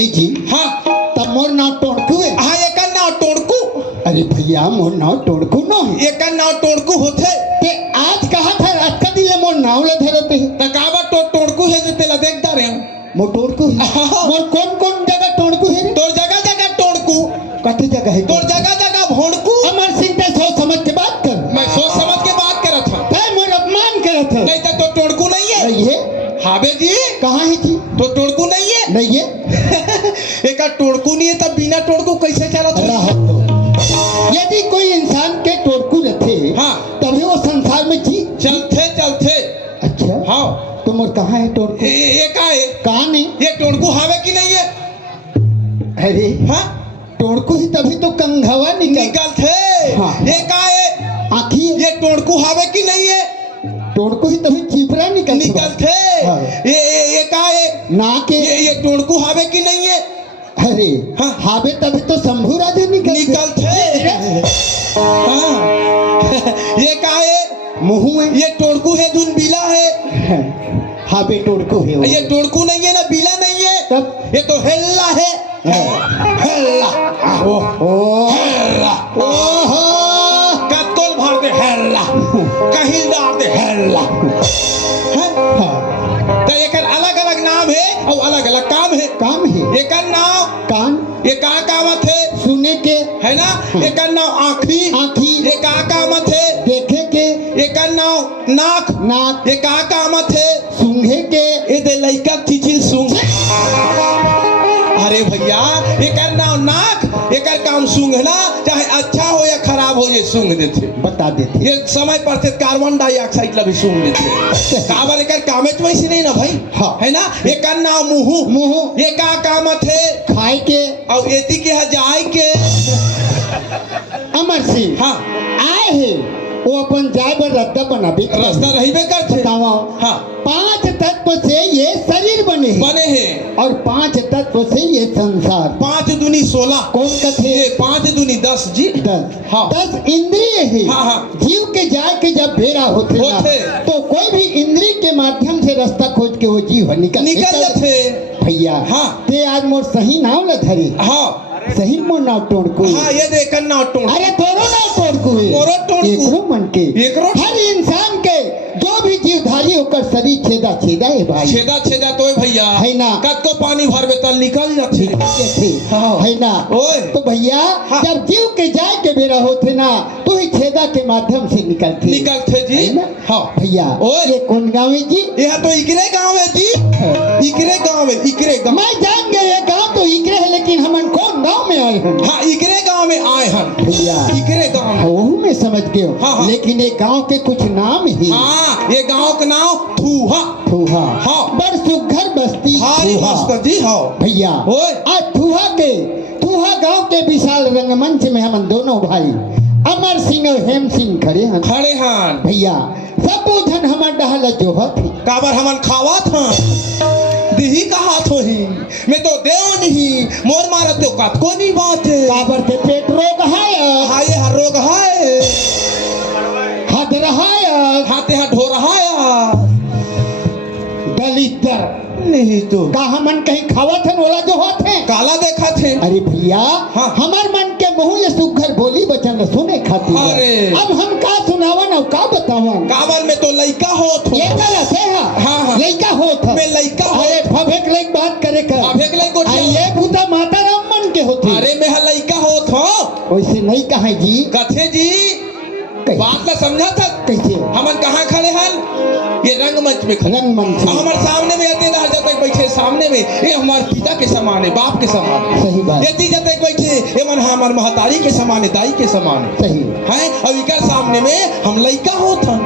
नहीं जी। हाँ तब मोर नाव टोड़कू है। हाँ एक नाव टोड़कू। अरे भैया मोर नाव टोड़कू न है। एक नाव टोड़कू होते ते आज कहा था रात का दिन मोर नाव ले धरते है। तकावा टोड़कू है जो तेला देखता रहे मोर टोड़कू है। मोर कौन कौन जगह टोड़कू है रे? तोर जगह जगह टोड़कू। कते जगह है? तोर जगह जगह भोड़कू। अमर सिंह ते सोच समझ के बात कर। मैं सोच समझ के बात कर रहा था। ते मोर अपमान कर था। नहीं तो टोड़कू नहीं है। नहीं है। हाँ बे जी कहाँ है जी? तो टोड़कू नहीं है। नहीं है। एक टोड़कू नहीं है तब बिना टोड़कू कैसे चला था? यदि कोई इंसान के टोड़कू रहते हाँ तभी वो संसार में जी चलते चलते। अच्छा हाँ तो मोर कहाँ है टोड़कू? ये का है? कहाँ नहीं? ये टोड़कू हावे की नहीं है? अरे हाँ टोड़कू ही तभी तो कंघवा निकलते। हाँ। ये का है? आँखी है। ये टोड़कू हावे की नहीं है? टोड़कू ही तभी चिपरा निकलते। हाँ। ये का है? नाक है। ये टोड़कू हावे की नहीं है? अरे हाँ। हावे तभी तो शंभू राजा निकलते। हाँ। ये का है? मुँह है। ये टोड़कू है धुन बीला है। हावे टोड़कू है वो। ये टोड़कू नहीं है ना बीला नहीं है। तब ये तो हेल्ला है। हेल्ला ओहो हेल्ला ओहो कत्तोल भर दे हेल्ला कहीं डाल दे हेल्ला। तो एक अलग अलग नाम है और अलग अलग काम है। काम है। एक नाम कान ये का कामत है सुने के है ना। एक नाम आँखी आँखी ये का कामत है। देखे के एक नाम नाक नाक ये का कामत है। सूंघे के ये दे लइका चिचिल सूंघ। अरे भैया एक नाम नाक एक काम सूंघना चाहे अच्छा हो या खराब हो ये सूंघ देते बता देते। ये समय पर से कार्बन डाइऑक्साइड ला भी सूंघ देते। काबर एक कामेच वैसे नहीं ना भाई। हाँ। है ना। एक नाम मुँह मुँह ये का कामत है। खाए के और एती के जाए के। अमर सिंह हाँ आए है वो अपन जाए पर रद्दा बनाबे रास्ता रहीबे करते। बतावा। हाँ 5 तत्व से ये शरीर बने हैं बने हैं और 5 तत्व से ये संसार। 5 दूनी 16 कौन का थे? ये 5 दूनी 10 जी। 10 हाँ। 10 इंद्रिय है। हाँ, हाँ। जीव के जाए के जब बेरा होते ना, तो कोई भी इंद्रिय के माध्यम से रास्ता खोज के वो जीव निकल जाते भैया। हाँ। ते आज मोर सही नाव ल धरी। हाँ सही मोर नाव टोड़कू। हाँ ये देख नाव टोड़। अरे तोरो नाव टोड़कू है। मोरो टोड़कू। एकरो मन के एकरो हर इंसान के जो भी जीवधारी होकर शरीर छेदा छेदा है भाई। छेदा छेदा तो भैया है ना। कद को पानी भरबे तल निकल जाते हाँ। है ना। ओए तो भैया हाँ। जब जीव के जाए के बेरा होते ना तो ही छेदा के माध्यम से निकलते जी। है ना? हाँ भैया ओए। ये कौन गाँव है जी? यह तो इकरे गाँव है जी। इकरे गाँव है इकरे गाँव। मैं जान गया ये गाँव तो इकरे है लेकिन हम कौन गाँव में आए हैं? हाँ इकरे गाँव में आए हम भैया इकरे गाँव में। वो मैं समझ गया। हाँ, हाँ। लेकिन ये गाँव के कुछ नाम है। हाँ ये गाँव का नाम थूहा। थूहा। हाँ। बड़ सुघर बस्ती भारी थूहा। मस्त जी। हाँ भैया ओए। आज थूहा गांव के विशाल रंगमंच में हम दोनों भाई अमर सिंह और हेम सिंह खड़े हैं। खड़े हैं भैया सब धन हमार डहल जोहत है। काबर हमन खावा था दिही कहा थो ही मैं तो देव नहीं मोर मारा तो कत को नहीं बात है। काबर के पेट रोग है। हाँ ये हर रोग है। हद रहा हाथे हाथ ढो रहा है। दलितर नहीं तो का हमन कहीं खावत है ओला जो होत है काला देखा थे। अरे भैया हाँ। हमार मन के मुँह ये सुघर बोली बचन सुने खाती है। अरे। अब हम का सुनावन और का बतावन? काबर में तो लइका होत हो। ये गलत है। हाँ, हाँ। लइका होत है। मैं लइका होत। अरे फभेक लाइक बात करे कर। फभेक लाइक को अरे ये भूता माता राम मन के होते। अरे मैं लइका होत हो। वैसे नहीं कहा जी। कथे जी बात ला समझा था। कैसे? हमन कहाँ खड़े हैं? ये रंगमंच में खड़े। रंगमंच में। हमारे सामने में यदि रह जाते बैठे सामने में ये हमारे पिता के समान है बाप के समान है। सही बात। यदि जाते बैठे ये मन हमारे महतारी के समान है दाई के समान है। सही हैं और इकर सामने में हम लइका होता।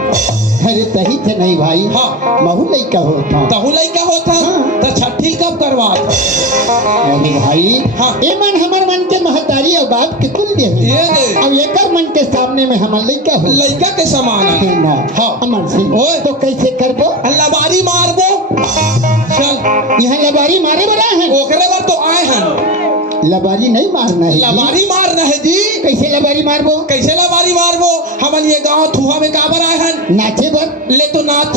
अरे सही थे नहीं भाई। हाँ। महू लइका होता। तहु लइका होता। हाँ। तो छठी कब करवा? अरे भाई हाँ। ये मन हमार मन के महतारी और बाप के तुल्य है। ये दे अब एकर मन के सामने में हमार लइका हो लइका के समान है। है ना। हाँ। अमर सिंह ओए। तो कैसे करबो? लबारी मारबो। चल यहाँ लबारी मारे बना है। ओकरे बार तो आए हैं। लबारी नहीं मारना है जी। लबारी मारना है जी। कैसे लबारी मारबो? कैसे लबारी मारबो? हमन ये गांव थुहा में काबर आए हैं? नाचे बर। ले तो नाच।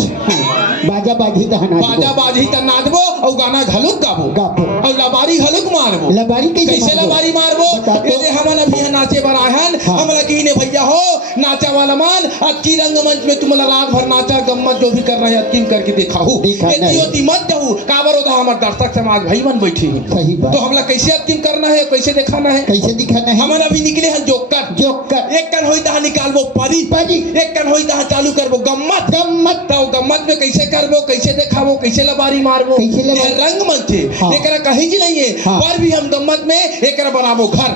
बाजा बाजी तो हना बाजा बाजी त नाचबो और गाना घलुक गाबो। गाबो। और लबारी हलुक मारबो। लबारी कैसे लबारी मारबो? यदि हमन अभी यहाँ नाचे बर आए हन, हाँ। हमला कीने भैया हो नाचा वाला मान अक्की रंगमंच में तुमला रात भर नाचा गम्मत जो भी कर रहे हैं अक्कीम करके दिखाऊ। दिखा यदि नहीं। होती मत जाऊ काबर होता हमारे दर्शक समाज भाई बन बैठी हैं। सही बात। तो हमला कैसे अक्कीम करना है, कैसे दिखाना है? कैसे दिखाना है? हमन अभी निकले हैं जोकर। जोकर। एक कन होई तहाँ निकालबो परी, परी। एक कन होई तहाँ चालू करबो गम्मत। गम्मत। तो गम्मत में कैसे करबो, कैसे दिखाबो, कैसे लबारी मारबो? कैसे लबारी? ये रंगमंच है। हाँ। एकरा कहीं जी नहीं है। हाँ। पर भी हम गम्मत में एकरा बनाबो घर,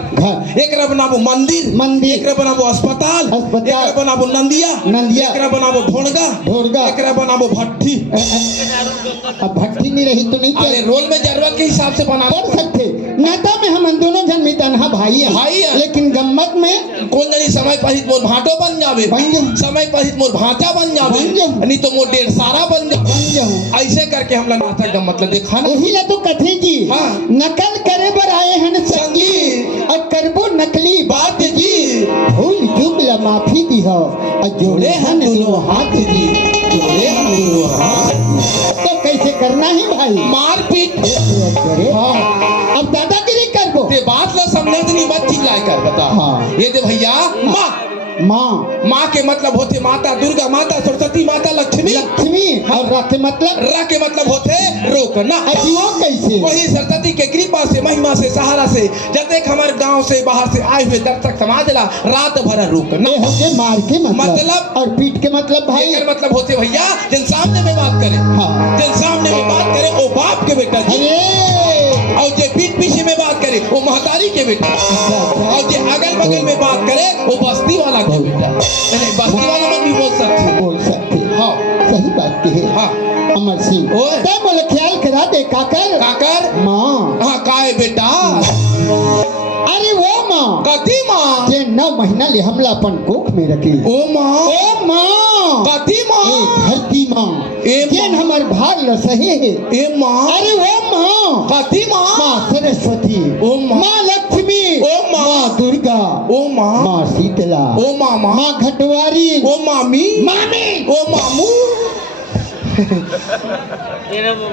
एकरा बनाबो मंदिर, मंदिर। एकरा बनाबो अस्पताल, अस्पताल। एकरा बनाबो नंदिया, नंदिया। एकरा बनाबो ढोलगा, ढोलगा। एकरा बनाबो भट्ठी। अब भट्टी नहीं रही तो नहीं अरे रोल में जरूरत के हिसाब से बना कर सकते। नाता में हम दोनों जन में तन्हा भाई है, भाई है। लेकिन गम्मत में कौन जानी समय पहित मोर भाटो बन जावे, बन जाऊं। समय पहित मोर भाटा बन जावे, बन जाऊं। नहीं तो मोर डेढ़ सारा बन जावे। बन जाऊं। ऐसे करके हमला नाटक का मतलब देखा ना। वही ला तो कथे जी हाँ। नकल करे बर आए हैं संगी और करबो नकली बात जी भूल चूक ला माफी दी हो और जोड़े हन दोनों हाथ जी, जोड़े हम दोनों हाथ। तो कैसे करना है भाई? मारपीट। करे हाँ। अब दादागिरी करबो। ते बात ला समझे नहीं मत चिल्लाए कर बता। हाँ। ये दे भैया माँ, माँ। माँ के मतलब होते माता दुर्गा, माता सरस्वती, माता लक्ष्मी। लक्ष्मी और रा के मतलब रा के मतलब होते रोकना। अजियो कैसे? वही सरस्वती के कृपा से, महिमा से, सहारा से जब तक हमारे गांव से बाहर से आए हुए दर्शक समाज ला रात भर रोकना। ये होके मार के मतलब? और पीट के मतलब भाई एकर मतलब होते भैया जिन सामने में बात करे, हाँ। जिन सामने में बात करे वो बाप के बेटा जी, अरे और जो पीठ पीछे में बात करे वो महतारी के बेटा, और जो अगल बगल में बात करे वो बस्ती वाला के बेटा। नहीं बस्ती वाला मन भी बोल सकते। हाँ सही बात कहे। हाँ। अमर सिंह ओए। तब बोले ख्याल करा दे काकर। काकर माँ। हाँ काय बेटा, अरे वो माँ कती माँ, जे 9 महीना ले हमला अपन कोख में रखी। ओ माँ, ओ माँ। कती ए माँ, धरती माँ ए जेन हमर भाग ल सहे है। ए माँ, अरे वो माँ। कती माँ, माँ सरस्वती। ओ माँ, माँ लक्ष्मी। ओ माँ, माँ दुर्गा। ओ माँ, माँ शीतला। ओ मामा, माँ घटवारी। ओ मामी, मामी। ओ मामू।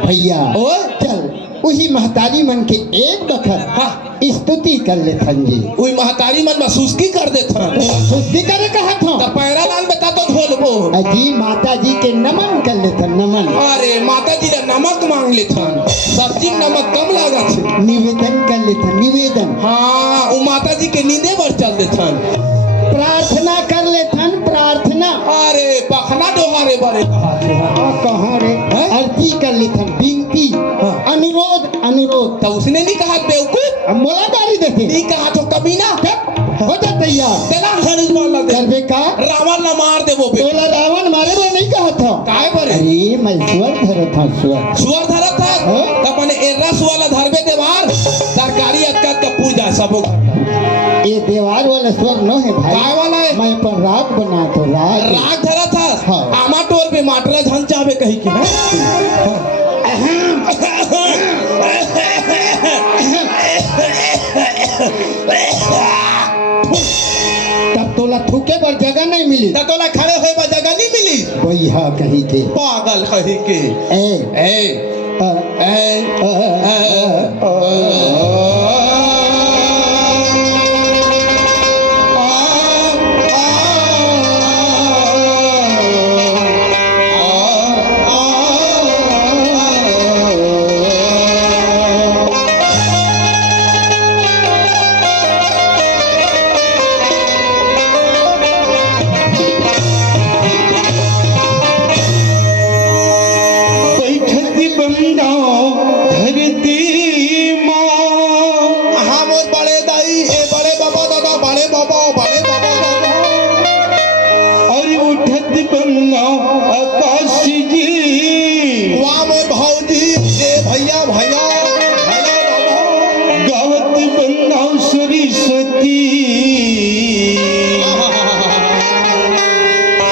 भैया ओए। चल वही महतारी मन के एक बखत हाँ। स्तुति कर ले जी। वही महतारी मन महसूस की कर देता स्तुति करे कहा था तो पैरा लाल बता तो ढोलबो। अजी माता जी के नमन कर ले नमन। अरे माता जी ने नमक मांग ले सब्जी में नमक कम लागत है। निवेदन कर ले निवेदन। हाँ वो माता जी के नींदे पर चल देथन, प्रार्थना कर ले प्रार्थना। अरे पखना डोहारे बरे कहाँ रे अर्जी कर ले विनती। हाँ। अनुरोध अनुरोध। तो उसने नहीं कहा बेवकूफ, मोला गाड़ी देते नहीं कहा तो कमीना, हो जा तैयार तेरा धनुष मार ला दे, करबे का रावण ना मार दे वो बे। तोला रावण मारे वो नहीं कहा था। काय बरे अरे मैं स्वर धरा था स्वर। सुअर धरा था हाँ? तब मैंने एर्रा सुअर धरबे दे बार सरकारी अक्का का पूजा सबो ये देवार वाला स्वर न है भाई। काय वाला है? मैं पर राग बना तो राग। राग धरा था। हाँ। आमा टोर पे माटरा झन चाहे कही की है। तब तोला थूके पर जगह नहीं मिली। तोला खड़े होए बा जगह नहीं मिली। वही हाँ कही के पागल कही के ए ए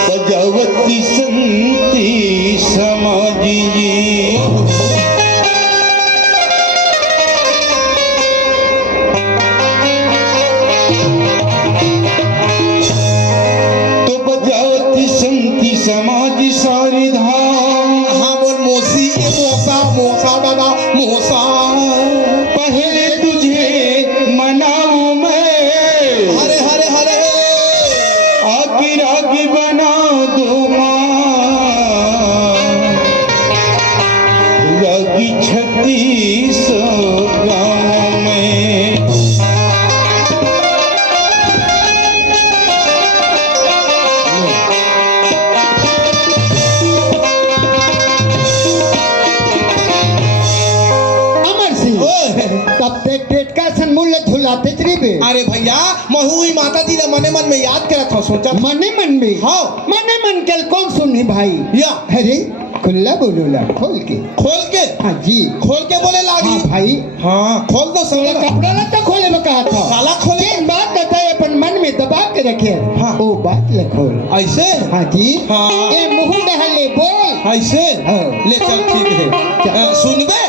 सजावती संती समाजी तो बजावती संती समाजी सारी धाम। हाँ बोल मोसी मोसा मोसा दादा मोसा तीस गाँव में। अमर सिंह तब ते टेटका सन मूल्य झुलाते चरीबे अरे भैया महुई माता जी ने मने मन में याद करत हो सोचा मने मन में हाँ। मने मन के कौन सुनी भाई या अरे खुला बोलोला खोल के खोल के हाँ जी खोल के बोले लागी हाँ भाई हाँ खोल दो साला साला कपड़ा लत्ता खोले में कहा था साला खोले तीन बात बताए अपन मन में दबा के रखे हाँ। वो बात ले खोल ऐसे हाँ जी हाँ। ये मुंह में हले बोल ऐसे हाँ। ले चल ठीक है सुनबे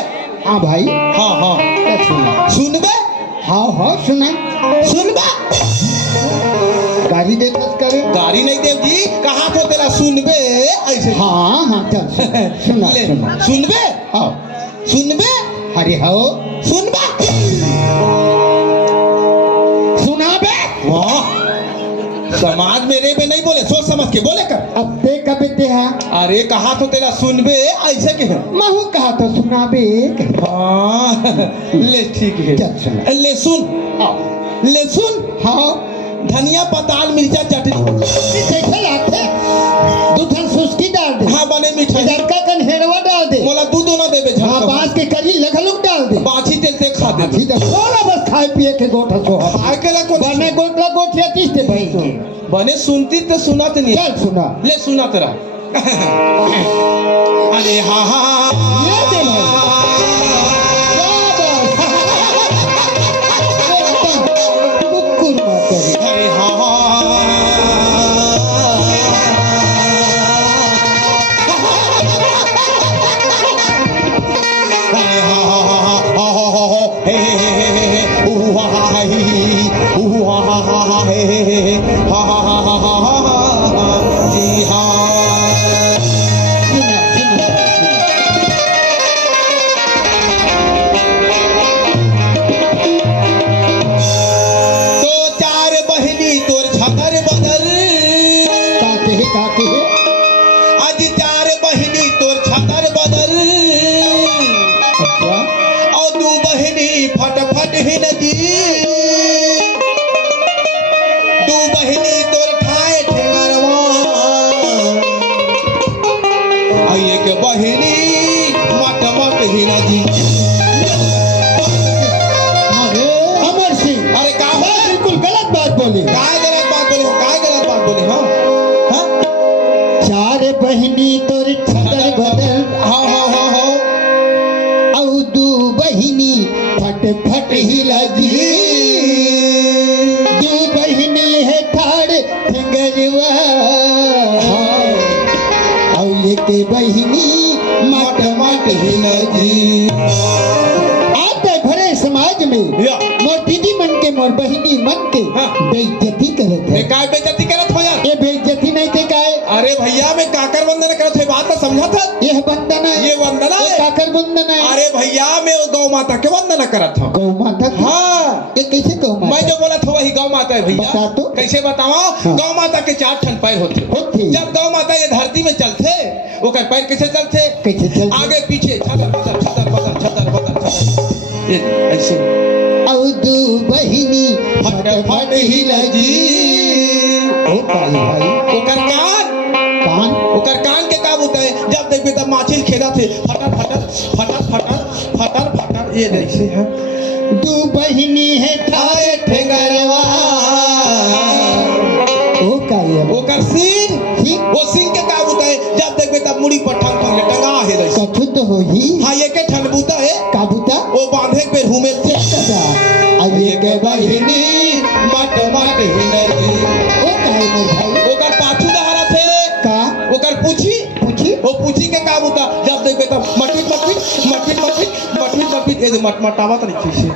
हाँ भाई हाँ हाँ क्या सुना सुनबे हाँ हाँ सुना सुनबे गाड़ी दे तक करे गाड़ी नहीं देव जी कहाँ तो तेरा सुनबे ऐसे हाँ हाँ चल सुना ले, सुना सुनबे हाँ सुनबे अरे हो सुनबे सुना बे हाँ समाज में रे बे नहीं बोले सोच समझ के बोले कर अब ते कब ते है अरे कहा तो तेरा सुनबे ऐसे के है महू कहा तो सुना बे हाँ ले ठीक है चल सुना ले सुन ले सुन हाँ धनिया पताल मिर्चा चटनी कैसे लाते दूधन सुस्की डाल दे हाँ बने मिठाई लड़का कन हेड़वा डाल दे मोला दूध ना देबे हाँ झटका बांस के करी लखलुक डाल दे बाछी तेल से खा दे ठीक है थोड़ा बस खाए पिए के गोठा सोहा खाए के ला कोनी बने गोटला गोठिया तीसते भाई तो बने सुनती तो सुनात नहीं चल सुना ले सुना तेरा अरे हाँ हाँ ये दे कुकुर माता अरे हाँ अरे हाँ हे जी हाँ सुना सुना दो चार बहनी तोर छतर बदल काके है आज चार बहनी तोर छतर बदल अच्छा और दू बहनी फटफट ही नदी दू बहनी तोर ठाए ठेंगरवा और एक बहनी मट मट ही नदी अरे अमर सिंह अरे का मैं बिल्कुल गलत बात बोली काय गलत बात बोली काय गलत बात बोली हाँ हाँ चार बहनी तोर छतर बदल हाँ हाँ हाँ हाँ औ दू बहिनी फट फट ही लगी दू बहिनी है ठाड़ ठंगरवा औ एक बहिनी मट मट ही लगी आते भरे समाज में या मोर दीदी मन के मोर बहिनी मन के हाँ। बेइज्जती करत है काय बेइज्जती करत हो यार ये बेइज्जती नहीं थे काय अरे भैया मैं काकर वंदन करत है बात तो समझा था यह वंदना है ये वंदना ये है काकर वंदना है अरे भैया मैं गौ माता के वंदना करत हूँ गौ माता की? हाँ ये कैसे गौ मैं माता जो बोला था वही गौ माता है भैया बता तो। कैसे बतावा हाँ। गौ माता के चार ठन पैर होते होते। जब गौ माता ये धरती में चलते वो कर पैर कैसे चलते कैसे चलते? आगे पीछे छतर बदर छतर बदर छतर बदर छतर ये ऐसे औ दू बहिनी फट फट ही लगी ओ भाई भाई ओकर कान कान ओकर कान के का होता है जब देखबे तब माछिल खेदा थे फटर फटर फटर फटर फटर फटर ये जैसे है दू बहिनी है ठाए ठेंगरवा ओ काय ओकर सीन वो सीन के का होता है जब देखबे तब मुड़ी पर ठंग ठंग टंगा है जैसे कछुत होही हाँ ये के ठन बूता है काबूता वो बांधे पे घूमे थे अब ये के बहिनी मट मट हिनरी ओ काय मोर भाई ओकर पाछू दहारा थे का ओकर पूछी पूछी वो पूछी के का होता जब देखबे तब मटमिट मटमिट मटमिट मटमिट मटमिट मटमिट ये मटमटावा तरीके से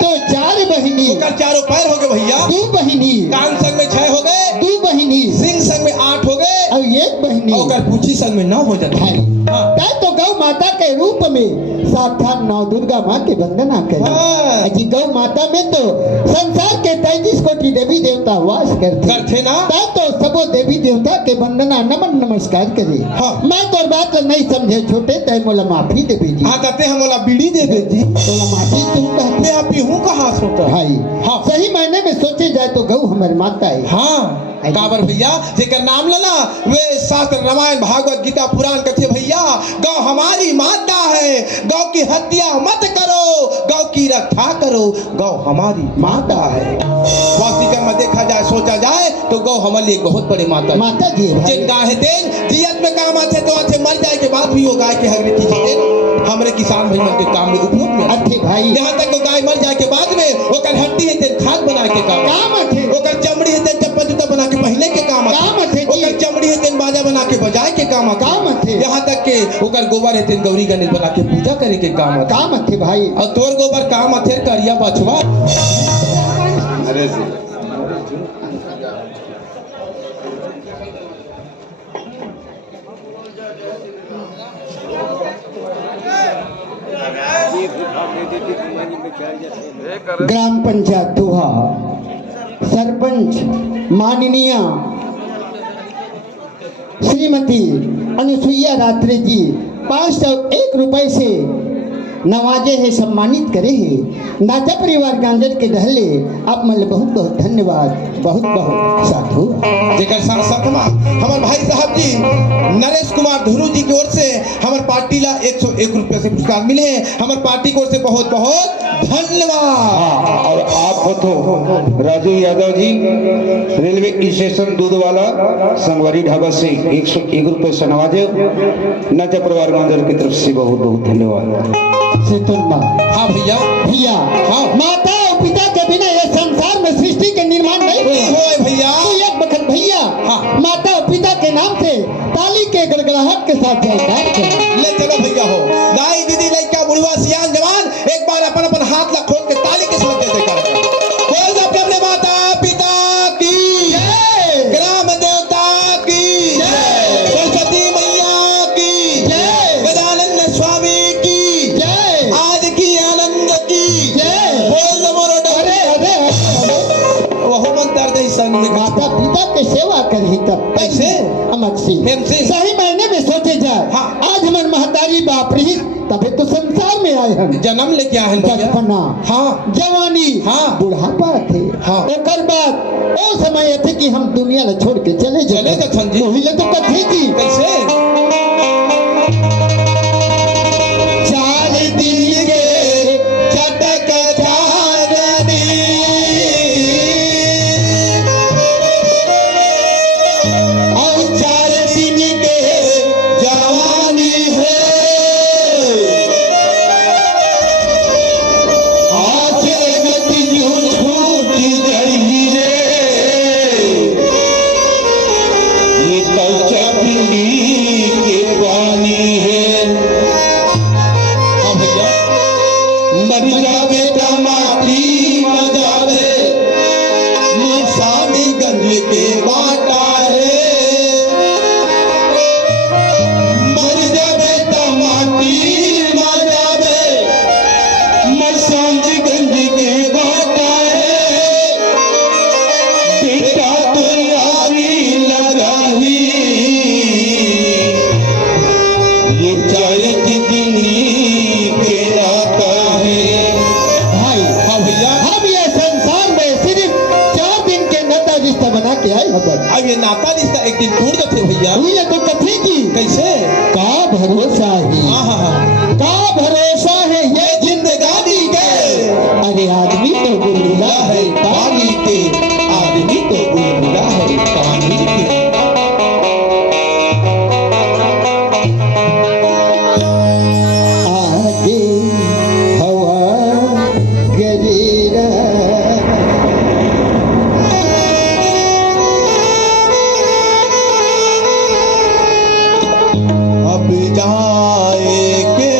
तो चार बहिनी ओकर चारों पैर हो गए भैया दू बहिनी कान संग में 6 हो गए दू बहिनी सिंह संग में 8 हो गए और एक बहिनी और ओकर पूछी संग में 9 हो जाते भाई हाँ काय तो गौ माता माता के रूप में साक्षात नौ दुर्गा माँ के वंदना करें। हाँ। अजी गौ माता में तो संसार के 33 कोटि देवी देवता वास करते ना तब तो सबो देवी देवता के वंदना नमन नमस्कार करे। हाँ। मैं तो बात नहीं समझे छोटे तय मोला माफी देवे जी। हाँ तते हम बोला बीड़ी दे दे जी तोला माफी तुम कहते मैं आप हूँ कहाँ सोता भाई। हाँ। सही मायने में सोचे जाए तो गौ हमारी माता है। हाँ काबर भैया जेकर नाम लेना वे शास्त्र रामायण भागवत गीता पुराण कथे भैया गौ हमारी माता है। गौ की हत्या मत करो, गौ की रक्षा करो, गौ हमारी माता है। वास्तविक में देखा जाए सोचा जाए तो गौ हमारे लिए बहुत बड़ी माता है। माता जी है भाई। जिन गाय है तेन जियत में काम आते तो आते मर जाए के बाद भी वो गाय के हगने की चीजें हमारे किसान भाई मन के काम में उपयोग में अच्छे भाई यहाँ तक वो गाय मर जाए के बाद में वो कर हड्डी है तेन खाद बना के काम अच्छे वो कर चमड़ी है तेन चप्पल जूता बना के पहने के काम अच्छे जी। ओकर चमड़ी है तेन बाजा बना के बजाए के काम अच्छे। यहाँ तक के ओकर गोबर है तेन गौरी गणेश बना के पूजा करे के काम अच्छे भाई। और तोर गोबर काम अथे करिया बछवा ग्राम पंचायत दोहा सरपंच माननीय श्रीमती अनुसुईया रात्रे जी 501 रुपए से नवाजे है सम्मानित करे है। नाचा परिवार गांजर के डहले आप मन बहुत बहुत धन्यवाद बहुत बहुत साधु। जेकर सांसद हमारे भाई साहब जी नरेश कुमार धुरू जी की ओर से हमारे पार्टी ला 101 रुपये से पुरस्कार मिले हैं। हमारे पार्टी की ओर से बहुत बहुत धन्यवाद। और आप हो तो राजू यादव जी रेलवे स्टेशन दूधवाला संगवारी ढाबा से 101 रुपये से नवाजे। नाचा परिवार गांजर की तरफ से बहुत बहुत धन्यवाद। सेतुलमा हाँ भैया भैया हाँ। माता और पिता के बिना ये संसार में सृष्टि के निर्माण नहीं नहीं होए भैया। तो एक बखत भैया हाँ। माता और पिता के नाम से ताली के गड़गड़ाहट के साथ जयकार करें। ले चलो भैया हो दाई दीदी लड़का बुढ़वा सियान जवान एक बार अपन अपन हाथ ला खोल के ताली के साथ जय जयकार बोल दो अपने माता पिता की जय। ग्राम देवता की जय। सरस्वती मैया की जय। गजानंद स्वामी की जय। आज की आनंद की जय। बोल दो मोरो अरे अरे वह मन दर्द ही संग में माता पिता के सेवा करी तब कैसे अमर सिंह हमसे सही मायने में सोचे जाए। हाँ। आज हमारे महतारी बाप रही तबे तो संसार में आए हैं। जन्म लेके आए हैं भैया। बचपना हाँ जवानी हाँ। बुढ़ापा थे हाँ। ओकर बाद ओ समय थे कि हम दुनिया न छोड़ के चले चले जथन जी। वही ले तो कथे जी कैसे 4 दिन के चटक चांदनी और 4 दिन के जवानी है आज गति यूं छूट गई रे ये तो चपली के पानी है। हाँ भैया मर जावे टमाटी मजावे मुसामी गंज के बाटा है मर जावे टमाटी मजावे मसांज गंज के बाटा है। बेटा तो यारी लगाही ये चायत दिनी के आता है। भाई हाँ भैया हम ये संसार में सिर्फ 4 दिन के नाता रिश्ता बना के आए खबर अब ये नाता रिश्ता एक दिन टूट जाते भैया हुई है तो कथे की कैसे का भरोसा है हाँ हाँ हाँ का भरोसा है ये जिंदगानी के अरे आदमी तो बुलबुला है पानी के आदमी तो बुलबुला है पानी के आगे हवा गरेरा अब जाए के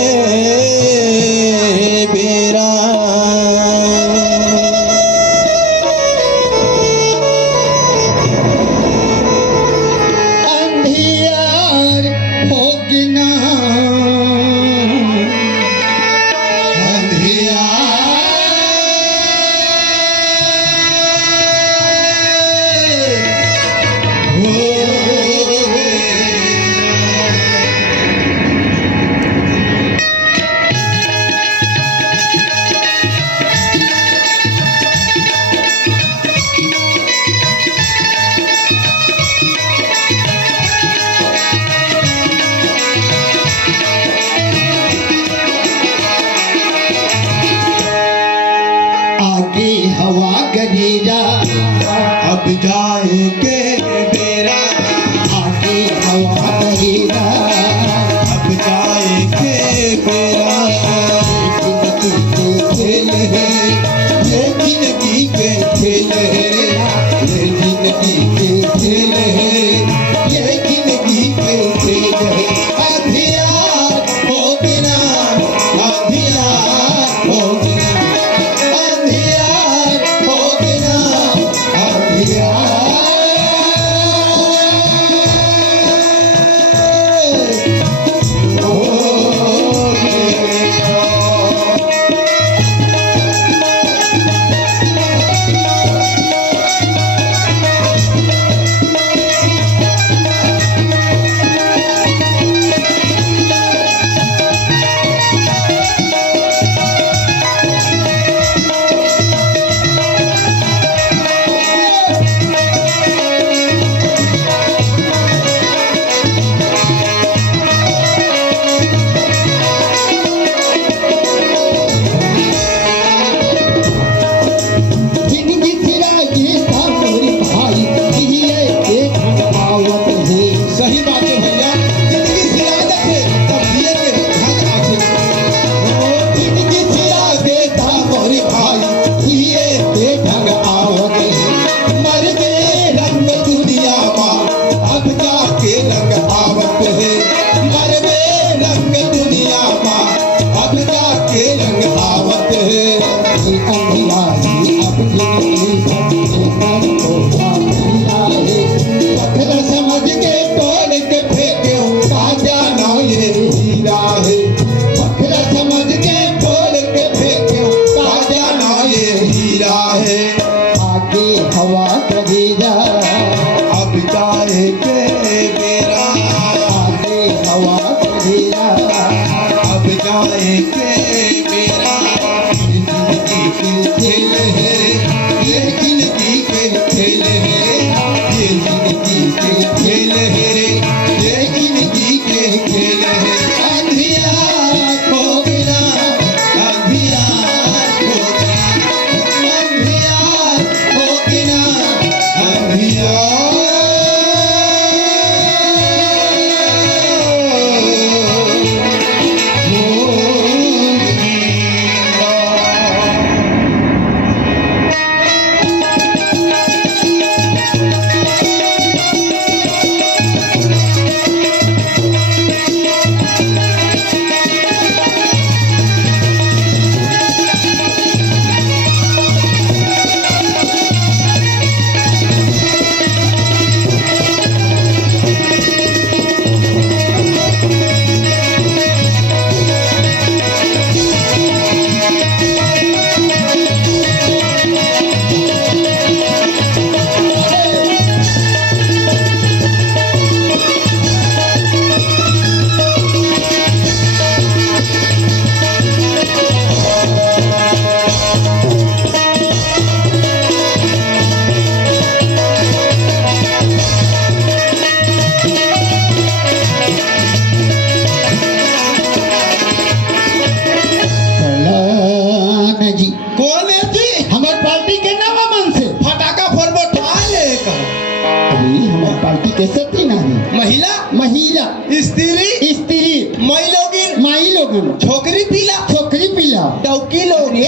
हन छोकरी पीला छोकरी पीला डौकी लोग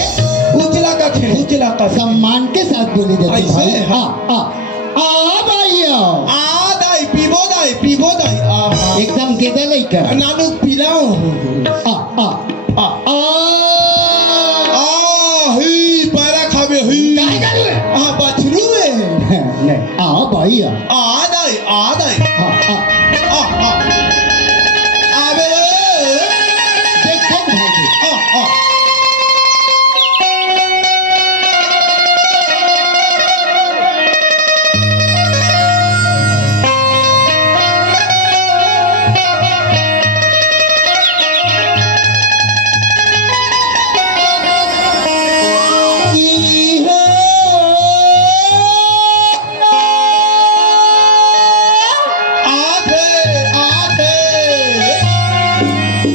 उजला का थे उजला का सम्मान के साथ बोले जाते ऐसे? भाई हाँ हाँ आ भाई आओ आ दाई पीबो दाई आ एकदम गेदा लइका नानू पिलाओ आ आ आ आ आ ही पारा खावे ही काय करू आ बछरू है नहीं आ भाई आ दाई आ आ आवे देखो भाई आ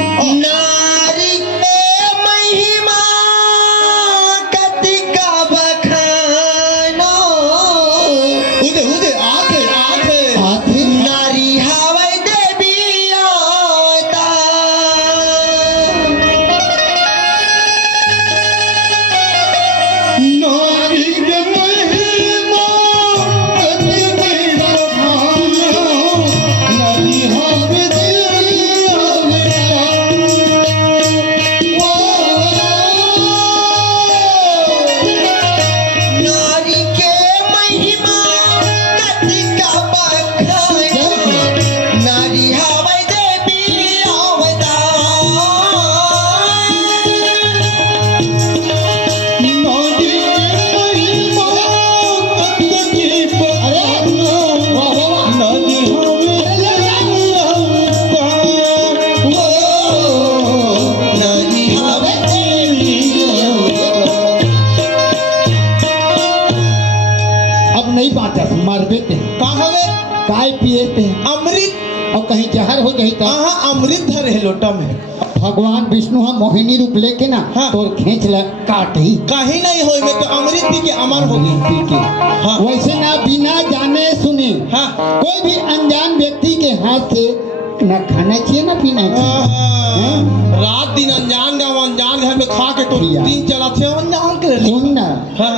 नारी के महिमा कतिका बखानो उदे आथे नारी हवै देवी आवता नारी के महिमा कतिका बखानो नारी हवै देवी नारी के महिमा कतिका बखानो नारी हवै देवी आवता नारी के महिमा कतिका बखानो नारी नारी हवै देवी अब नहीं बांटा मर बेटे का हवे काय पिए थे अमृत और कहीं जहर हो जाई तो कहाँ अमृत धरे लोटा में भगवान विष्णु हम मोहिनी रूप लेके ना हाँ। तो खींच ल काट ही कहीं नहीं होई में तो अमृत पी के अमर हो गई पी के हाँ। वैसे ना बिना जाने सुने हाँ कोई भी अनजान व्यक्ति के हाथ से ना खाना चाहिए ना पीना चाहिए रात दिन अनजान गाँव अनजान घर में खा के तो भैया। दिन चला थे अनजान के सुन ना हाँ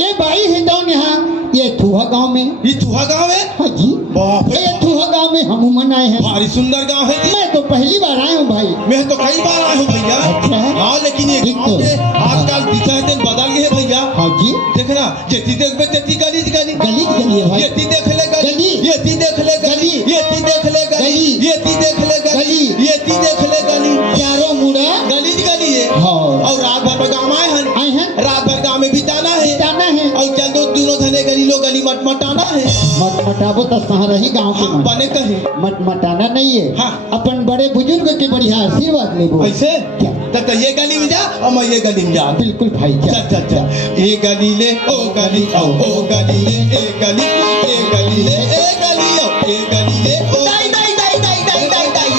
ये बाई है तो यहाँ ये थुहा गांव में ये चूहा गाँव है हाँ जी बाप रे ये थुहा गांव में हम उमन आए हैं भारी सुंदर गाँव है जी मैं तो पहली बार आया हूँ भाई मैं तो कई बार आया हूँ भैया अच्छा। हाँ लेकिन ये ठीक गाँव तो। के आजकल दिशा दिन बदल गए भैया हाँ जी देखना जेती देखबे तेती गली गली गली है भाई ये ती देख ले गली गली। ये ती देख ले गली गली। ये ती देख ले गली गली। ये ती देख ले गली गली। ये ती देख ले गली चारों मुड़ा गली गली है हाँ और रात भर में गाँव आए हैं रात भर गाँव में बिताना है जाना है और चल दो दोनों धने गली लो गली मटमटाना है मटमटाबो तो सह रही गांव के हाँ मन। बने कहे मटमटाना नहीं है हाँ। अपन बड़े बुजुर्ग के बढ़िया आशीर्वाद लेबो ऐसे क्या? तो ये गली में जा और मैं ये गली में जा बिल्कुल भाई क्या चल चल चल ए गली ले ओ गली ओ गली ले ए गली ले ए गली ले ओ ए गली ले ओ दाई दाई दाई दाई दाई दाई दाई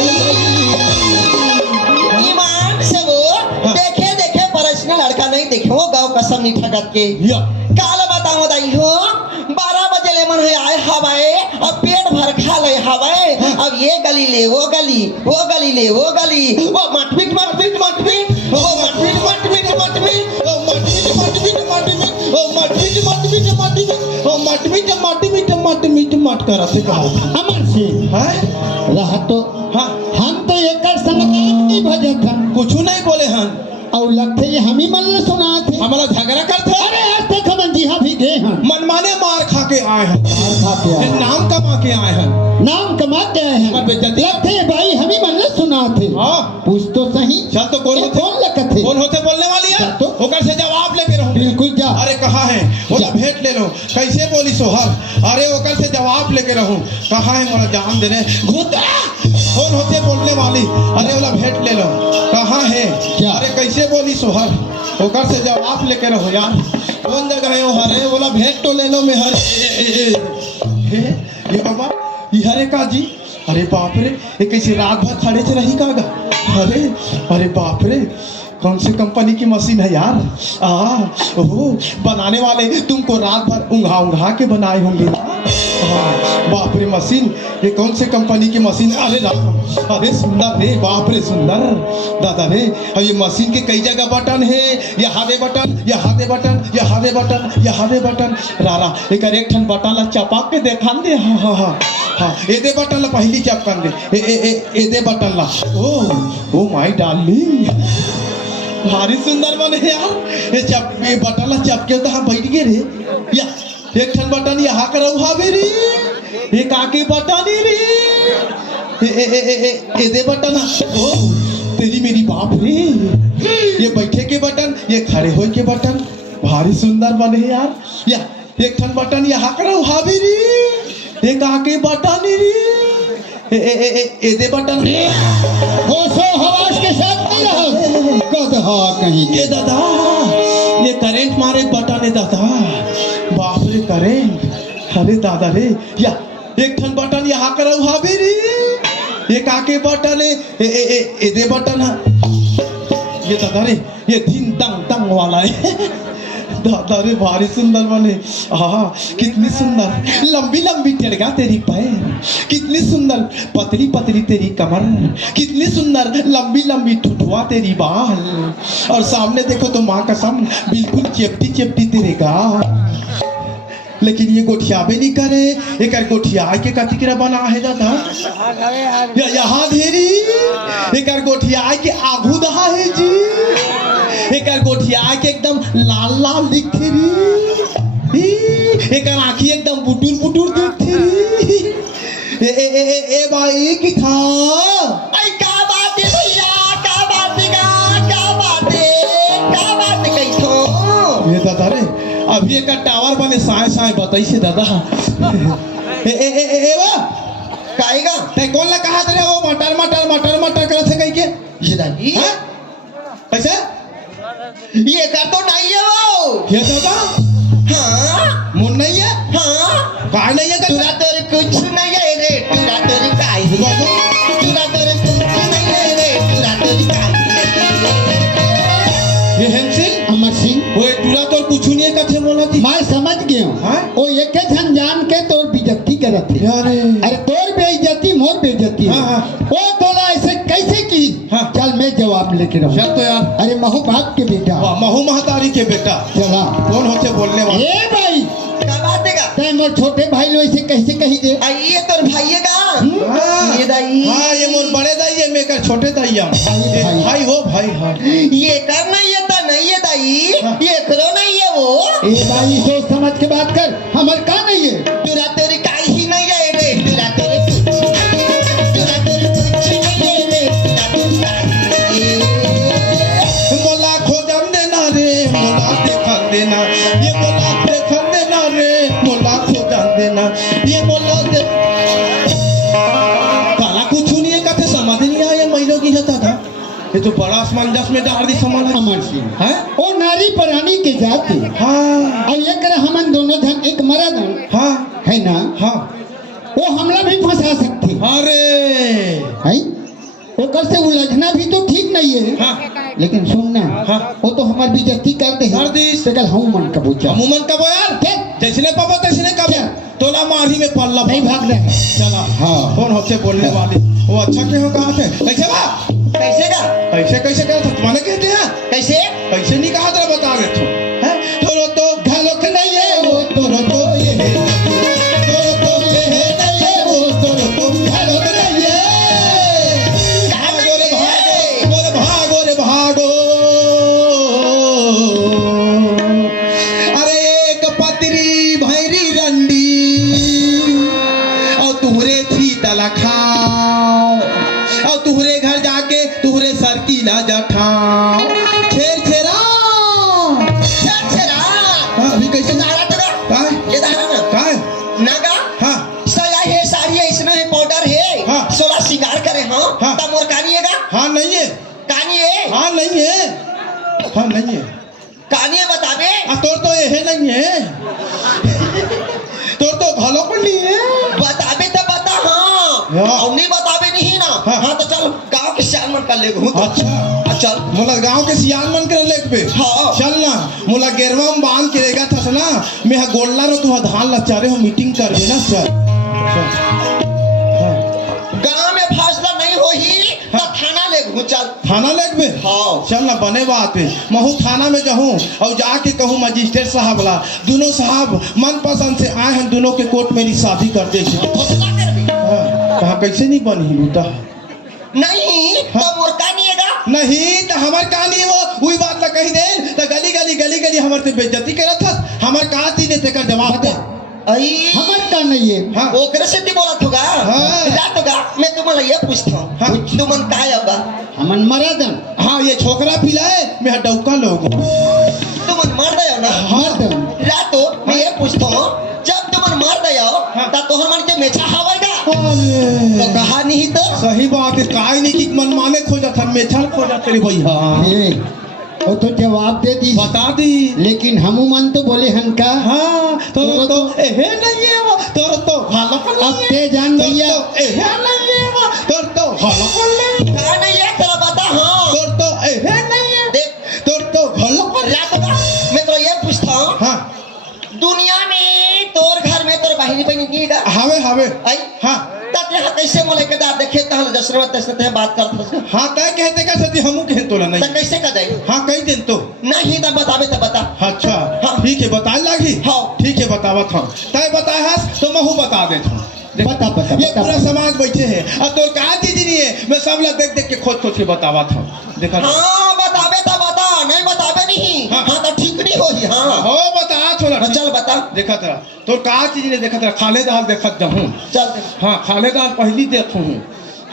ईमान से वो देखे देखे पर्सनल लड़का नहीं देखे वो गांव कसम नहीं ठगत के या काल बताओ दाई हो 12 बजे ले मन है आए हवाए अब पेट भर खा ले हवाए अब ये गली ले वो गली ले वो गली वो मटमिट मटमिट मटमिट वो मटमिट मटमिट मटमिट ओ मटमिट मट कर से कहो अमर सिंह हैं रहा तो हां हम तो एकर संग नहीं भजत हन कुछ नहीं बोले हन और लगते ये हम ही मन ले सुना थे हमारा झगड़ा करते अरे आज तक हम जिहा भी गए हन मनमाने मार खा के आए हैं मार खा के आए हैं। नाम कमा के आए हैं नाम कमा के आए हैं और बेइज्जती। लगते हैं भाई हम ही मन ले सुना थे हाँ पूछ तो सही चल तो कौन ये होते कौन लगत थे कौन होते बोलने वाली है चल तो। होकर से जवाब लेके रहो बिल्कुल जा अरे कहाँ है बोला जा। भेंट ले लो कैसे बोली सोहर अरे होकर से जवाब लेके रहूं कहाँ है मोरा जान देने घुदा कौन होते बोलने वाली अरे बोला भेंट ले लो कहाँ है क्या? अरे कैसे बोली सोहर होकर से जवाब लेके रहो यार कौन जगह है वो हरे बोला भेंट तो ले लो मैं हर ये बाबा ये हरे का जी अरे बाप रे ये कैसे रात भर खड़े से रही कागा अरे अरे बाप रे कौन सी कंपनी की मशीन है यार? ओहो, बनाने वाले तुमको रात भर उंघा उंघा के बनाए होंगे ना। बाप रे मशीन, ये कौन से कंपनी की मशीन? अरे राम, अरे सुंदर रे, बाप रे सुंदर दादा रे। अब ये मशीन के कई जगह बटन है, यहाँ दे बटन, यहाँ दे बटन, यहाँ दे बटन, यहाँ दे बटन। रारा एक ठन बटन ला चपाक के देखान दे। हाँ हाँ हाँ हाँ, ये दे बटन ला पहली चपकान दे, ए दे बटन ला। ओ माय डार्लिंग, भारी सुंदर बने यार। ये बटन ला चपके तो हम बैठ गए रे। या एक ठन बटन यहाँ कर हावे रे, एक आके बटन रे, ए दे बटन। ओ तेरी मेरी बाप रे, ये बैठे के बटन, ये खड़े होए के बटन, भारी सुंदर बने यार। या एक ठन बटन यहाँ कर हावे रे, एक आके बटन रे, ए दे बटन। होशो हवास के साथ नहीं रहो, गधा कहीं के। ये दादा, ये करंट मारे बटन है दादा, बाप रे करंट। अरे दादा रे, या एक ठन बटन यहाँ कर हावे रे, एक आके बटन है, ए दे बटन है। ये दादा रे, ये दिन तंग तंग वाला है दादा रे, भारी सुंदर बने। कितनी सुंदर लंबी लंबी टेढ़गा तेरी पैर, कितनी सुंदर पतली पतली तेरी कमर, कितनी सुंदर लंबी लंबी ठुठुआ तेरी बाल, और सामने देखो तो माँ कसम बिल्कुल चेपटी चेपटी तेरे गाल। लेकिन ये गोठियाबे नहीं करे, एक गोठिया के कतिकरा बना है दादा, यहाँ धेरी एक गोठिया के आगू दहा है जी, एक गोठिया के एकदम लाल लाल दिखते री, एक आँखी एकदम बुटुर बुटुर दिखते री। ए भाई की था क्या बात है भैया, क्या बात है, क्या बात है, क्या बात है कही तो। ये दादा रे, अभी एक टावर बने साए साए बताई से दादा। ए वाह काएगा ते कौन ला कहा तेरे वो मटर मटर मटर मटर करत है कहीं के? ये दादी, कैसे ये कर तो नहीं है वो। ये दादा हाँ मुन नहीं है, हाँ, काय नहीं है तुरा तोरे कुछ नहीं है रे, तुरा तोरे काय है, तुरा तोरे कुछ नहीं है रे, तुरा तोरे काय है। ये हेमसिंह अमर सिंह, वो टूरा तो कुछ नहीं कथे बोला थी। मैं समझ गया हाँ? वो एक झन जान के तोर बेइज्जती करत थे। अरे अरे तोर बेइज्जती मोर बेइज्जती। हाँ, हाँ। वो तोला ऐसे कैसे की? हाँ। चल मैं जवाब लेके रहूं। चल तो यार, अरे महू बाप के बेटा, वाह महू महतारी के बेटा, चला। कौन होते बोलने वाले? ए भाई, क्या बात है का? तै मोर छोटे भाई लो ऐसे कैसे कही दे? ये तोर भाई है का? हाँ, ये दाई, हाँ ये मोर बड़े दाई है, मेकर छोटे दाई हम। भाई, भाई। भाई हो भाई। हाँ ये कर नहीं है ता नहीं है दाई, हाँ। ये करो नहीं है वो। ए भाई सोच समझ के बात कर, हमर का नहीं है। तुरा तेरी काय ही नहीं है रे, तुरा तेरे कुछ, तुरा तेरे कुछ नहीं है रे, तुरा तेरी काय है। मोला खोजम देना रे, मोला देखन देना, ये मोला देखन देना रे, मोला खोजम देना, ये मोला दे काला कुछ नहीं है कथे समझ नहीं आया महिलों की जाता था। ये तो बड़ा असमंजस में डाल दी समाज अमर सिंह है। ओ नारी प्राणी के जाति। हाँ और ये करे हमन दोनों जन एक मर्द हन, हाँ है ना? हाँ, वो हमला भी फंसा सकती अरे है। ओकर से उलझना भी तो ठीक नहीं है। हाँ लेकिन सुनना, हाँ। वो तो हमार बेइज्जती करते हैं। कर दी। तो कल हम मन का बोचा अमूमन कब यार, क्या? जैसने पापा तैसने कब क्या? तोला मारी में पल्ला नहीं भाग रहे हैं। चला। हाँ। कौन होते बोलने वाले? वो अच्छा क्यों हो कहा थे? कैसे बा कैसे का? कैसे कैसे कहा था तुम्हारे? कहते हैं कैसे? कैसे नहीं कहा था, बता रहे थे हैं? तोरो तो घलोक नहीं है वो, तोरो तो ये है, तोरो तो ये है नहीं है वो, तोरो तो घलोक नहीं है। भागो रे भागो, बोले भागो रे भागो। अरे एक पतरी भैरी रंडी और तुहरे थी तला खाओ, और तुहरे घर जाके तुहरे सर की ला जठाओ। छेर छेरा अभी कैसे दारा तेरा? काय ये दारा ना? काय नागा? हाँ सया है, साड़ी है, इसमें है पाउडर है, हाँ। सोला सिंगार करे हाँ, हाँ। तब मोर कानिएगा? हाँ नहीं है, कानी है? हाँ नहीं है, हाँ नहीं है। कानी है बताबे? तोर तो ये नहीं है, तोर तो भलो पर नहीं है। बताबे तो बता हाँ। हाँ। और नहीं बतावे नहीं ना हाँ। हाँ तो चल गांव के श्याम मन कर ले घूम अच्छा चल मोला गांव के सियान मन कर लेक पे हाँ। चल ना मोला गेरवा में बांध के रहेगा था ना मैं गोल्ला रो तू धान लचारे हो मीटिंग कर देना चल गांव में फैसला नहीं होही तो थाना ले घूम चल थाना लेक पे हाँ। चल ना बने बात है महू थाना में जाऊं और जाके कहूं मजिस्ट्रेट साहब ला दोनों साहब मन पसंद से आए हैं दोनों के कोर्ट मेरी शादी कर दे फैसला कर भी कहा कैसे नहीं बनी बेटा नहीं तो मुर्का नहीं है नहीं तो हमार कहानी वो वही बात ला कही दे तो गली गली हमार से बेइज्जती करत था हमार कहा थी ने तेकर जवाब दे आई हमार का नहीं है हाँ। ओकरे से ती बोला थोगा हाँ। जा तो गा मैं तुम्हारा ये पूछता हाँ। हूँ तुमन काय होगा हमन मरदन हाँ ये छोकरा पिलाए मैं डौका लोग तुमन मर दयो ना मरदन जा तो मैं ये पूछता हूँ जब तुमन मर दयो हाँ। ता तोहर मन के मेछा हवाएगा अरे तो कहा नहीं तो सही बात है काय नहीं कि मन माने खोजा था मेछल खोजा तेरे भैया ए, वो तो जवाब दे दी बता दी लेकिन हमू मन तो बोले हन का हाँ तो एहे नहीं है वो तोर तो भालो कर अब ते जान भैया एहे नहीं है वो तोर तो भालो कर ले कहा नहीं है तेरा बता हाँ तोर तो एहे नहीं है देख तोर तो भालो कर जा तो गा मैं तो ये पूछता हूँ हाँ दुनिया में तोर घर में तोर बहिनी बहनी नहीं गा हवे आई हाँ तब यहाँ कैसे मोले के दाद देखे तहल जसरवा तैसे ते बात करत हाँ तय कहते का सती हमू कहे तोला तो नहीं कैसे कर जाए हाँ कई दिन तो नहीं तो बतावे तो बता अच्छा हाँ। ठीक है बताए लागी हाँ। ठीक है बतावत हम तय बताए हस तो महू बता देता हूँ बता, बता, ये बता। पूरा समाज बैठे हैं अब तो कहा चीज नहीं है मैं सब लोग देख के खोज के बतावा था देखा था। हाँ बतावे तो बता नहीं बतावे नहीं हाँ। हाँ तो ठीक नहीं होगी हाँ हो बता थोड़ा हाँ, चल बता देखा था तो कहा चीज नहीं देखा था खाले दाल देखा जाऊँ चल हाँ खाले दाल पहली देखूँ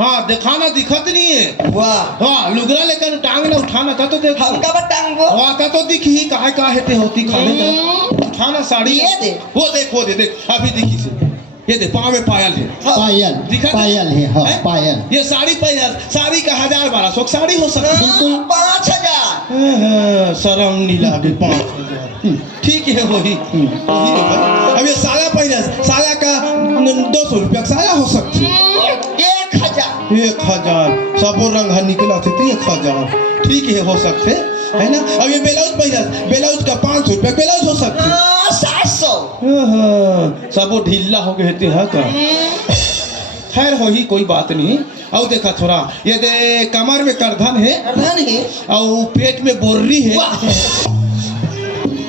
हाँ दिखाना दिखत नहीं है वाह हाँ लुगरा लेकर टांग ना उठाना था तो देख हम का बटांग वो हाँ था तो दिखी काहे काहे ते होती खाले दाल उठाना साड़ी ये दे। वो देख अभी दिखी से ये देख पाँव में पायल है पायल दिखा था? पायल है हाँ हैं? पायल ये साड़ी पायल साड़ी का 1000-1200 साड़ी हो सकती बिल्कुल 5000 शर्म नहीं लागे 5000 ठीक है वही अब ये साया पहले साया का 200 रुपया साया हो सकती 1000 1000 सबो रंग निकला थे तो 1000 ठीक है हो सकते है ना अब ये ब्लाउज का 500 रुपया ब्लाउज हो सकते 700 सबो ढीला हो गए थे है का खैर हो ही कोई बात नहीं और देखा थोड़ा ये दे कमर में करधन है प्रधान है और पेट में बोर्री है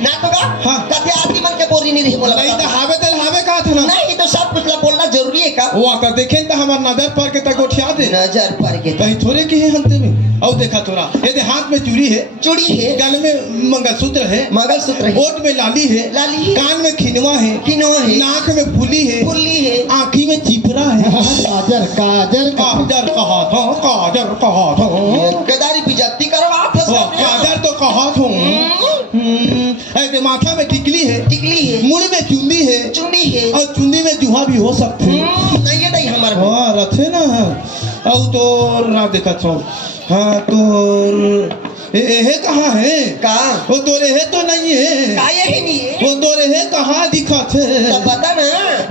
ना तो का हाँ। कते आदमी मन के बोरी नहीं रही बोला नहीं तो हावे कहा था ना नहीं तो सब कुछ ला बोलना जरूरी है का वो आकर देखें तो हमार नजर पर के तक उठा दे नजर पर के कहीं थोड़े के है हंते में और देखा थोड़ा ये दे हाथ में चूड़ी है चूड़ी है गल में मंगलसूत्र है मंगलसूत्र है ओट में लाली है लाली है कान में खिनवा है किनवा है नाक में फुली है फुल्ली है आँखी में चिपरा है काजर काजर काजर कहा था काजर कहा था गदारी बिजती करवा था वाह, काजर तो कहा था ऐसे माथा में टिकली है टिकली है मुड़ में चुंदी है चुंडी है और चुंदी में जुहा भी हो सकते हैं नहीं है नहीं हमारे हाँ रथे ना और तो ना देखा छो हाँ तो ये कहाँ है का वो तोरे है तो नहीं है का यही नहीं है वो तोरे है कहाँ दिखत है तो बता ना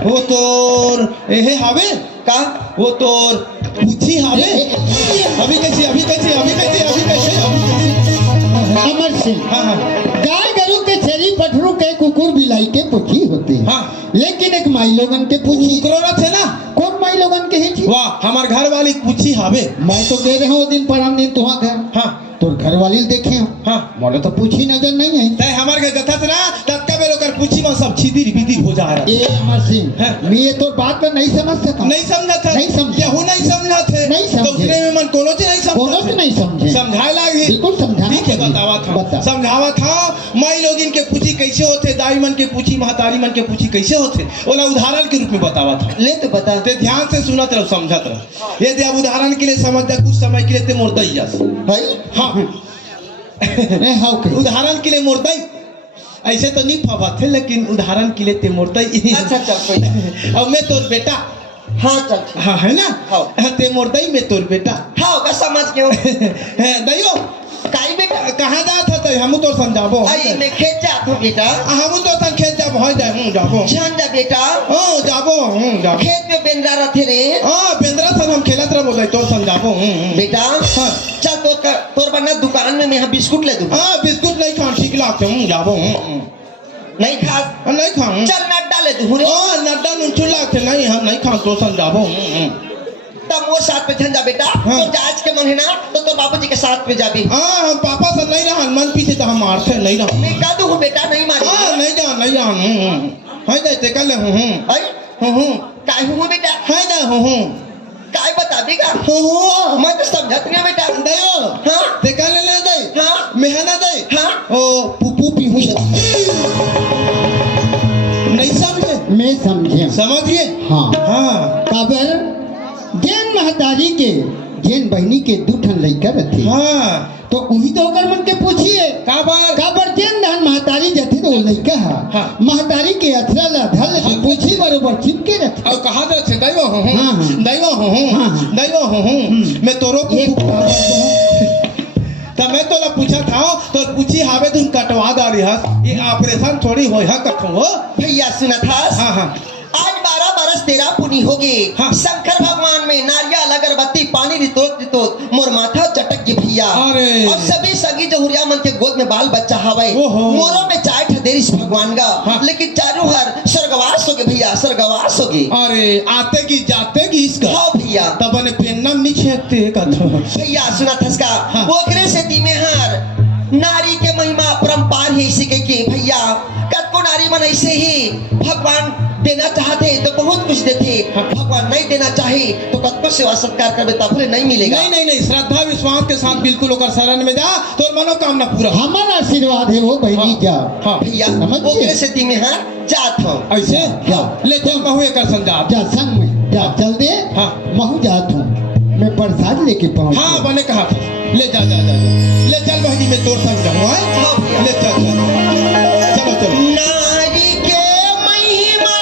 वो तोर ये हवे का वो तोर पूछी हवे अभी कैसे अमर सिंह हाँ हाँ गाय गरु के छेरी पठरू के कुकुर बिलाई के पूछी होती है हाँ। लेकिन एक माई लोगन के पूछी उकरो थे ना कौन माई लोगन के ही थी वाह हमार घर वाली पूछी हवे मैं तो दे रहा हूँ दिन परम दिन तुहा घर हाँ तो घर वाली देखे हो हाँ बोले तो पूछी नजर नहीं है तय हमार के जथा ना तत्का में लोकर पूछी में सब छिदिर बिदिर हो जा रहा ये अमर सिंह हाँ। मैं ये तो बात को नहीं समझ सका नहीं समझा था नहीं समझा। यहू नहीं समझा थे नहीं समझे। तो उसने में मन कोनो चीज नहीं कोनो समझा से नहीं समझे समझाए लागी बिल्कुल समझाना ठीक है चाहिए। बतावा था बता। समझावा था माई लोगिन के पूछी कैसे होते दाई मन के पूछी महतारी मन के पूछी कैसे होते ओला उदाहरण के रूप में बतावा था ले तो बता ते ध्यान से सुनत रहो समझत रहो ये दे अब उदाहरण के लिए समझ जा कुछ समय के लिए ते मुर्दई जास भाई हाँ ए हाउ के उदाहरण के लिए मुर्दई ऐसे तो नहीं फवा थे लेकिन उदाहरण के लिए ते मुर्दई अच्छा चल कोई ना। और मैं तोर बेटा हाँ चल ठीक हाँ है ना हाँ। ते मुर्दई में तोर बेटा हाँ का समझ क्यों दयो काई बेटा कहाँ जा था तो हम तो समझाबो आई मैं खेत जात हूँ बेटा हम तो खेत जा हो जाए जाबो झंडा बेटा हाँ जाबो जाबो खेत में बेंद्रा रथे रे हाँ बेंद्रा सन हम खेलत रह बोले तो समझाबो बेटा हाँ चल तोर बना दुकान में मैं यहाँ बिस्कुट ले दूँ हाँ बिस्कुट नहीं खा ठीक लागते जाबो नहीं खा नहीं खा चल नड्डा ले दूँ रे हाँ नड्डा नुचू लागते नहीं हम नहीं खा तो समझाबो तब वो साथ में झंडा बेटा हाँ। तो आज के मन है ना तो तोर बाबूजी के साथ में जाबी हाँ हम पापा से नहीं रहा मन पीछे तो हम मारते नहीं रहा मैं कह दूँ बेटा नहीं मारी हाँ नहीं जान हाँ जाते कल काय हूँ बेटा हाँ जा काय बता देगा हाँ मैं तो समझत नहीं बेटा दयो हाँ ते कल ले दे हाँ मेहना दे हाँ ओ पुपू पीहू नहीं समझे मैं समझे समझिए हाँ हाँ काबर जैन महतारी के जैन बहनी के दू ठन लइका रथे हाँ तो वही तो ओकर मन के पूछिए काबर काबर जैन धन महतारी जथे तो लइका हा हाँ। महतारी के अथरा ला धल हाँ। पूछी बरोबर चिपके रथे और कहा तो छे दैव हूँ हाँ, हाँ। दैव हूँ हाँ, हाँ। दैव हूँ मैं तोरो एक तब मैं तोला पूछा था तो पूछी हावे तुम कटवा दा रही ये ऑपरेशन थोड़ी हो है कथो हो भैया सुना था हाँ हाँ आज 12 बरस तेरा पुनी होगी हाँ। शंकर भगवान में नारियल अगरबत्ती पानी रितोत रितोत मोर माथा चटक के भैया अरे। और सभी सगी जहुरिया मन के गोद में बाल बच्चा हवे ओहो। मोरो में चाय ठदेरिस भगवान का हाँ। लेकिन चारों हर स्वर्गवास होगे भैया स्वर्गवास होगी अरे आते की जाते की इसका हाँ भैया तब ने पेन्ना नीचे ते कथो भैया सुना थसका हाँ। ओकरे से दी में हर नारी के महिमा परम्पार है इसी के भैया कतको नारी मन ऐसे ही भगवान देना चाहते तो बहुत कुछ देते हाँ। भगवान नहीं देना चाहे तो कतको सेवा सत्कार करबे तब फिर नहीं मिलेगा नहीं श्रद्धा विश्वास के साथ बिल्कुल होकर शरण में जा तो मनोकामना पूरा हमारा आशीर्वाद है वो बहनी जा हाँ भैया समझिए। ओकरे से दी में हर जात हो ऐसे जाओ। ले चल बहुए कर समझा जा संग में जा चल दे हाँ। महू जात हूँ मैं प्रसाद लेके पहुँच हाँ बने कहा था ले जा जा जा ले चल बहनी में तोड़ संग जाऊँ हाँ भैया। ले चल चलो चलो नारी के महिमा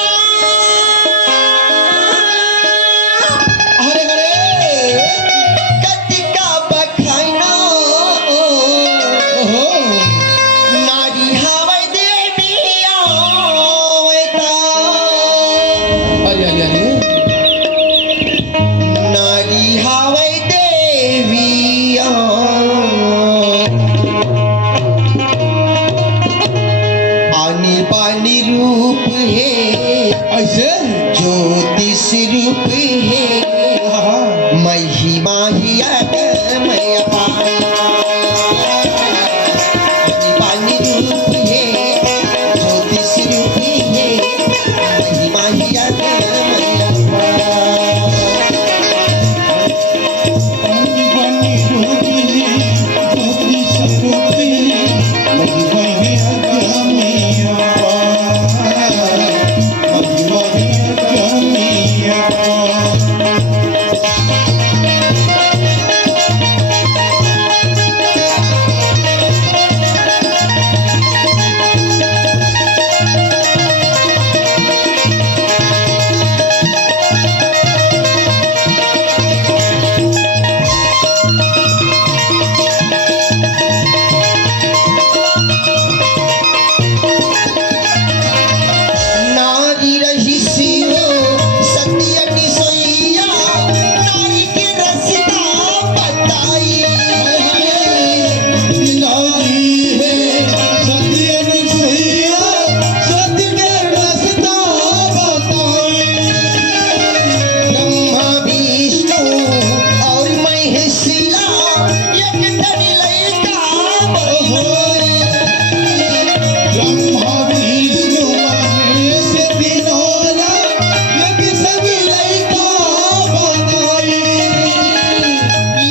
हरे हरे कतिका बखाइना ओहो नारी हवै देवी आवता अरे अरे अरे नारी हवै देवी आनी बानी रूप है ऐसे ज्योतिष रूप है हाँ महिमा ही अगमय पानी पानी रूप है ज्योतिष रूप है महिमा ही अगमय नारी रही सियो सत्य निसैया नारी के रसता बताई ब्रह्मा विष्णु और महेशिला एक धनी लइका होई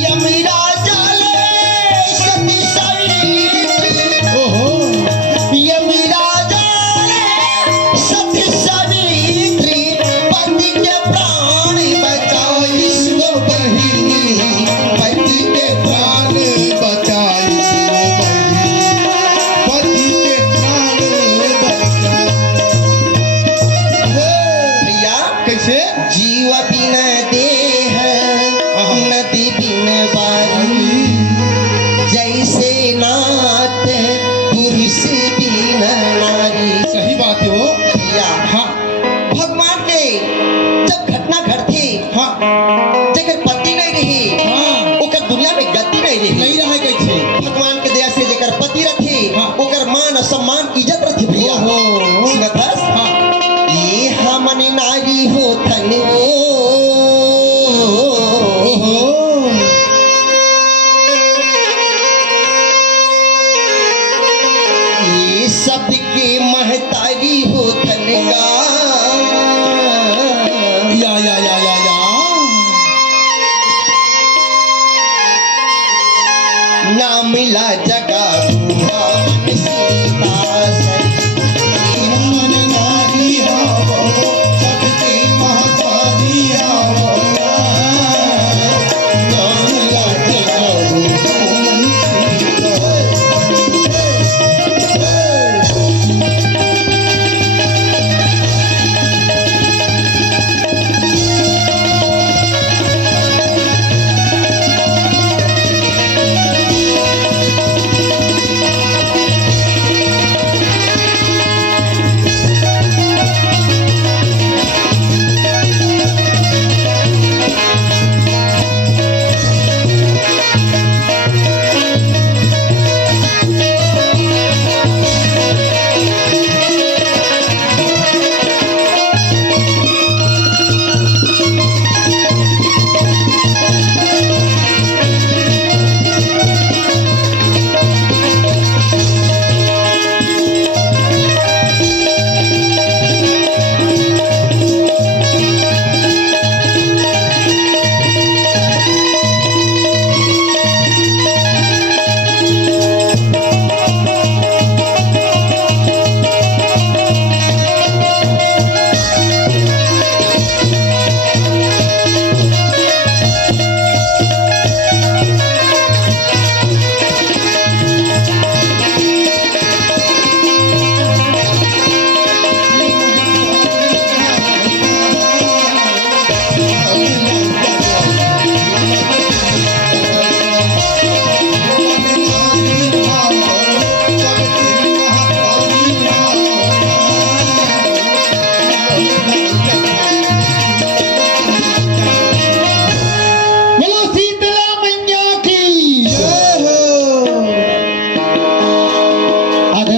यमराजा ले नहीं रही नहीं रहे कैसे भगवान के दया से जेकर पति रखे हाँ। ओकर मान और सम्मान इज्जत रखे भैया ओहो। सुनत हस हाँ ये हमन नारी हो थन ओहो ये सबके महतारी हो थन या ना मिला जगा सीता सर